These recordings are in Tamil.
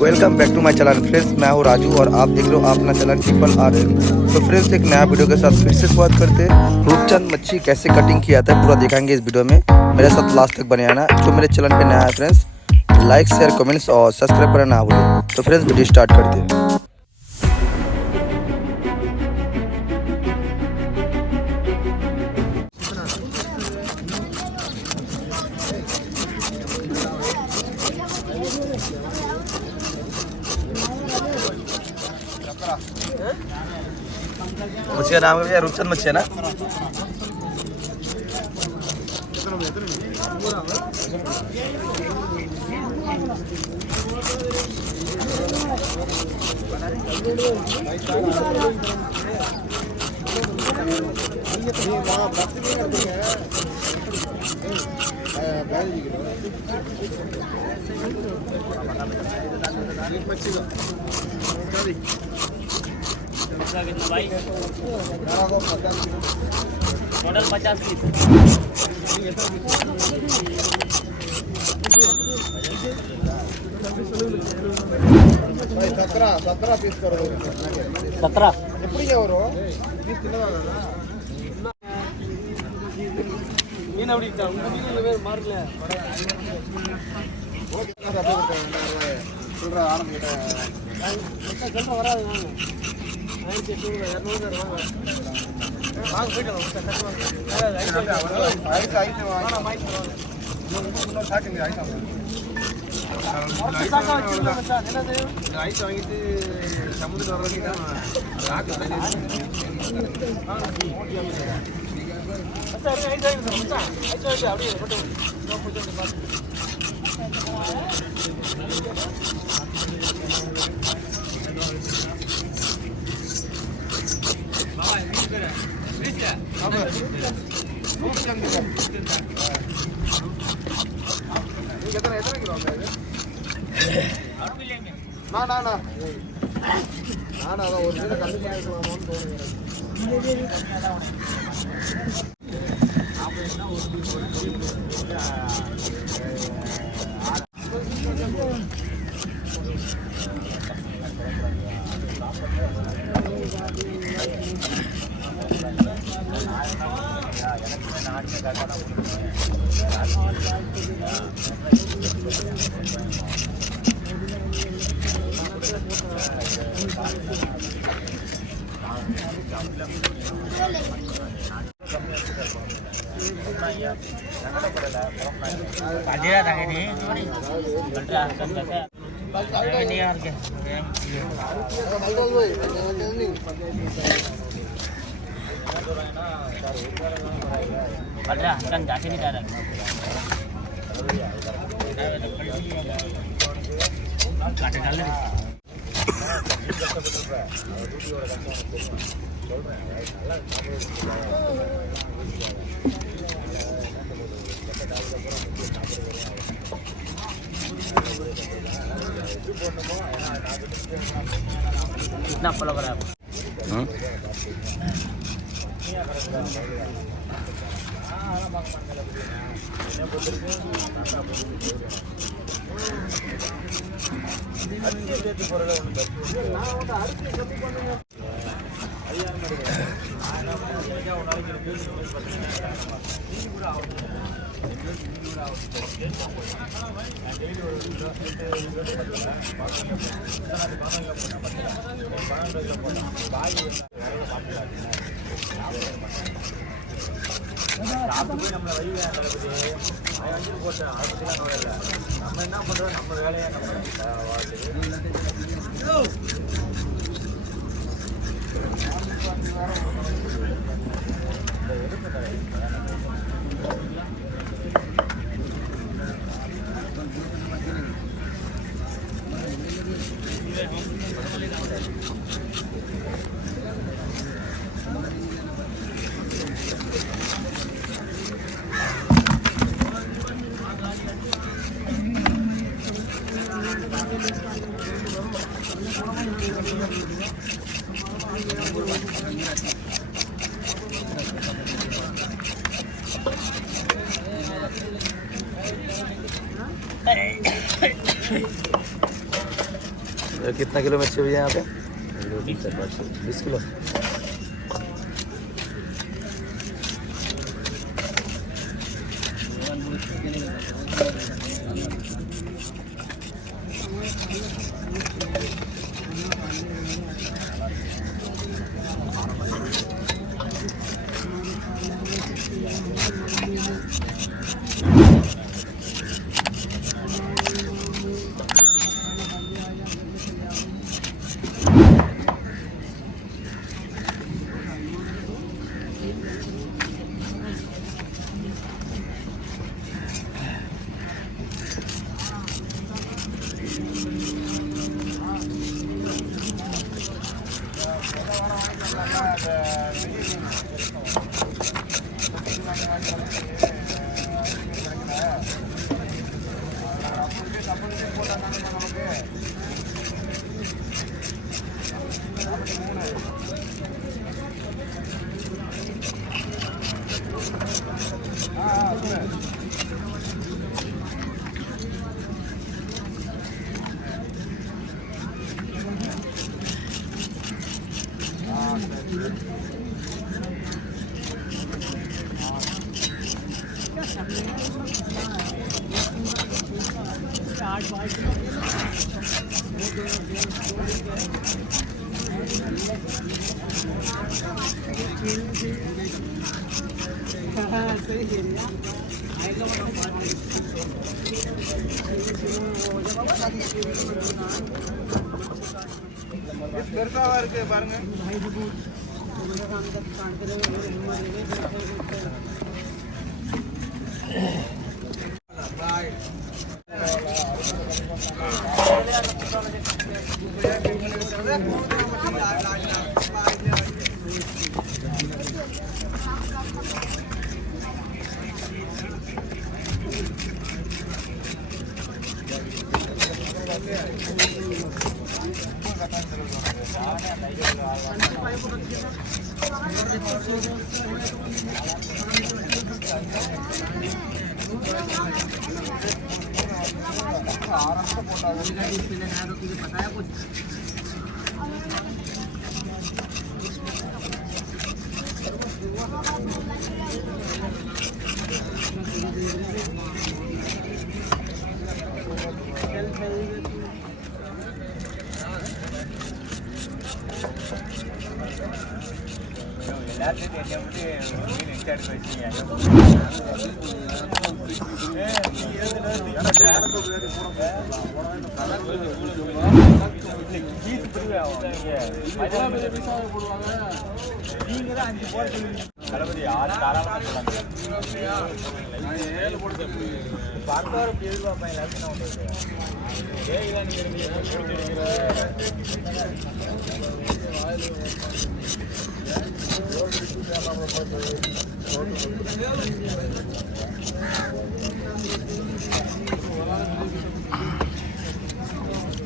Welcome back to my channel friends. मैं हूं राजू और आप देख रहे हो अपना चैनल RRRM। तो फ्रेंड्स एक नया वीडियो के साथ फिर से स्वागत करते हैं। रूपचंद मच्छी कैसे कटिंग किया था पूरा दिखाएंगे इस वीडियो में। मेरे साथ लास्ट तक बने आना। जो मेरे चैनल पे नया है फ्रेंड्स, लाइक शेयर कमेंट्स और सब्सक्राइब करना ना भूलें। तो फ्रेंड्स वीडियो स्टार्ट करते हैं। मच्छी का नाम है रूपचंद मच्छी है ना। Total 50 piece. 17 पीस करो। 17 ಎಪ್ಪಡಿಗೆ ಅವರು ಪೀಸ್ ತಿನ್ನೋದಲ್ಲ ಏನು ಹೊಡಿತಾ ಉಂಗುದಿಗೆ ಮಾರ್ಲ ಓಕೆ ಸಾಕು சொல்ற ஆரம்பிட்ட சொல்ற வராது நான் ஆயிரத்தி 800 200 வாங்க போய்ட்டு ஐஸ் வாங்க மைக் சாக்கிங்க ஐஸ் ஐஸ் வாங்கிட்டு சமுதிரம் வர்றதுக்கு எத்தனை கிலோ நான் அதான் ஒரு வீடு கண்டிப்பாக இருக்கலாமோன்னு தோணுகிறேன். कितना फॉलो करा आप? कितना किलो मच्छी भैया यहाँ पे? 20 किलो।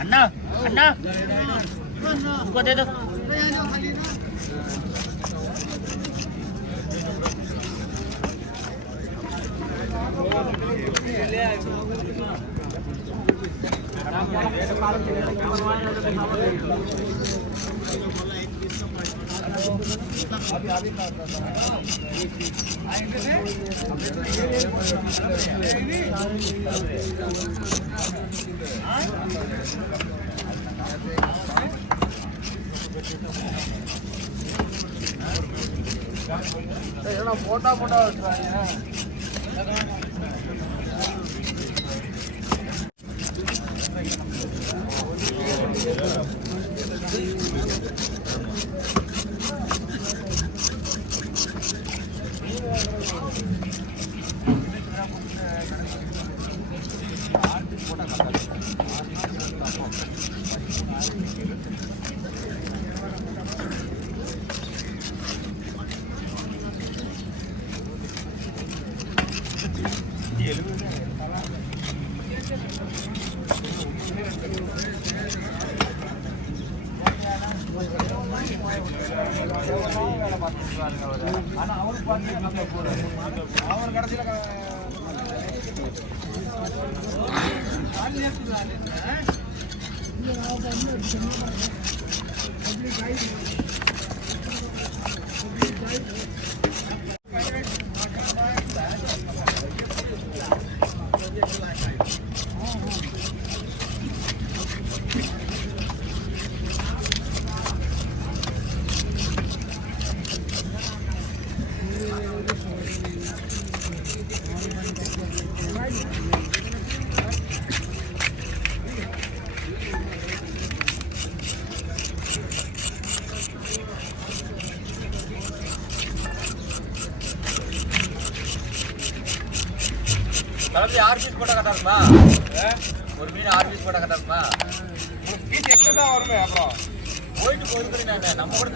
अन्ना अन्ना उनको दे दो। मोटा मोटा தளபதி 6 பீஸ் போட்டா கரெக்டா இருக்குமா? ஒரு மீன் 6 பீஸ் போட்டா கரெக்டா இருக்குமா? பீஸ் எக்ஸ்ட்ரா தான் வருமே அப்புறம் போயிட்டு போயிருக்கிறேன் நான் நம்ம கூட